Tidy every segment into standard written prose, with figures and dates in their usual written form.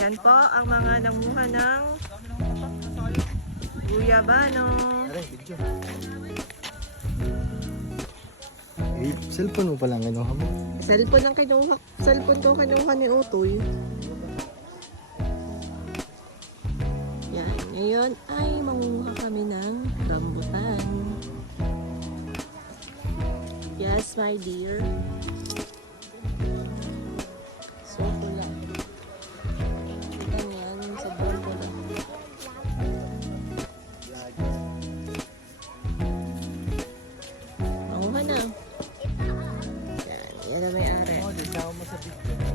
Yan po ang mga nanguha ng guyabano. Aray, video. Eh, cellphone mo palang kinuha mo. Cellphone ko kinuha ni Utoy. Yan, ngayon ay manguha kami ng rambutan. Yes, my dear. So pula. Ganyan, sobrang pula. Manguha na. Yan ang may-ari.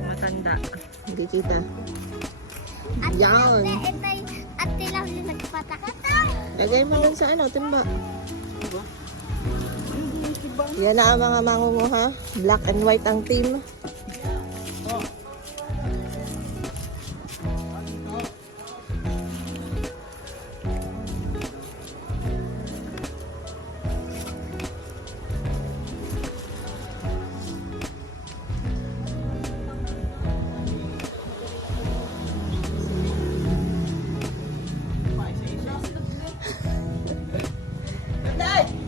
Matanda. Hindi kita. Yan. At tilaw yung nagpatak. Lagay mo dun sa ano, timba. Yan na ang mga mangunguha. Black and white ang team.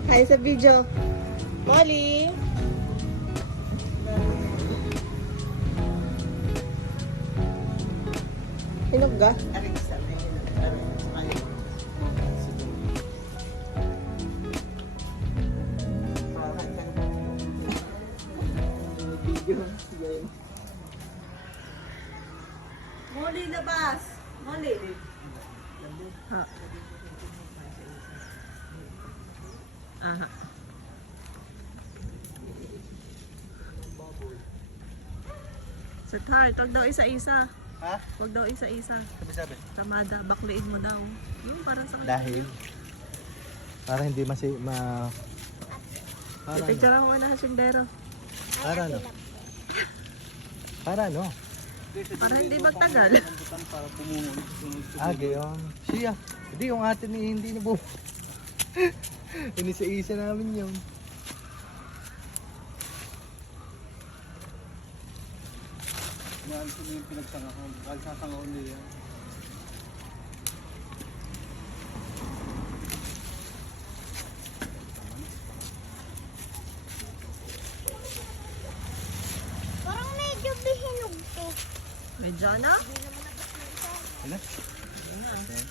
Hi sa video. Molly! Hinog ka? Molly, labas! Molly! Ha. Aha. Sa heart, wag daw isa-isa. Ha? Wag daw isa-isa. Sabi-sabi. Tamada, bakliin mo daw. Yung parang sa Dahil? Para hindi para ano? Picture mo na hasindero. Para ano? Para ano? Para hindi magtagal. Ah, gayon. Siya. Hindi, yung atin hindi na buo. Inisa-isa namin yun. Yan po yung pinagsangahon. Dahil sasangahon niya. Parang medyo bihinog to. Medyo na? Ano? Ayun na.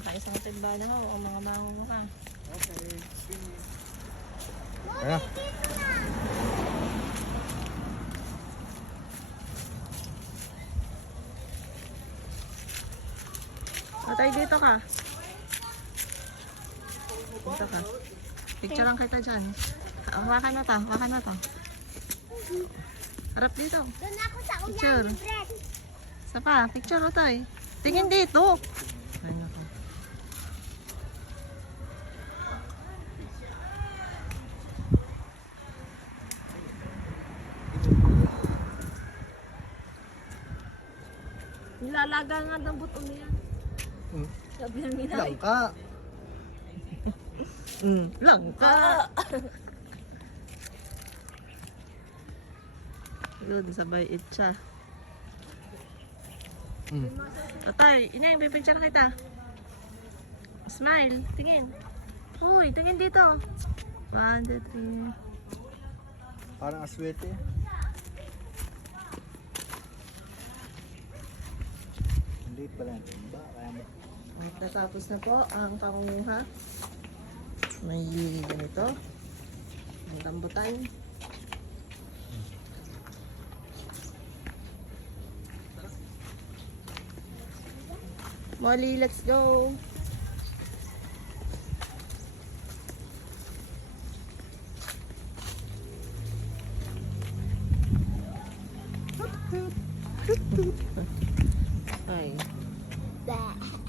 Nakaisang timba na ho ang mga mangunguha. Ano? Atay, dito ka. Dito ka. Picturean kita dyan. Hawakan na to. Hawakan na to. Harap dito. Doon ako sa Picture. ulan, friend. Isa pa. Picture, Atay. Tingin dito. Ay, nako. Nilalaga nga ng buto niya. Hmm. Sabi ng minay. Langka. Langka. Yun, sabay itcha. Atay, inay, pipicture kita. Smile, tingin. Hoy, tingin dito. 1, 2, 3. Parang aswete. Hindi pala. Ba? Kaya mo. Natapos na po ang pangunguha. May ganito. Ang rambutan. Molly, let's go. Ay. Bah.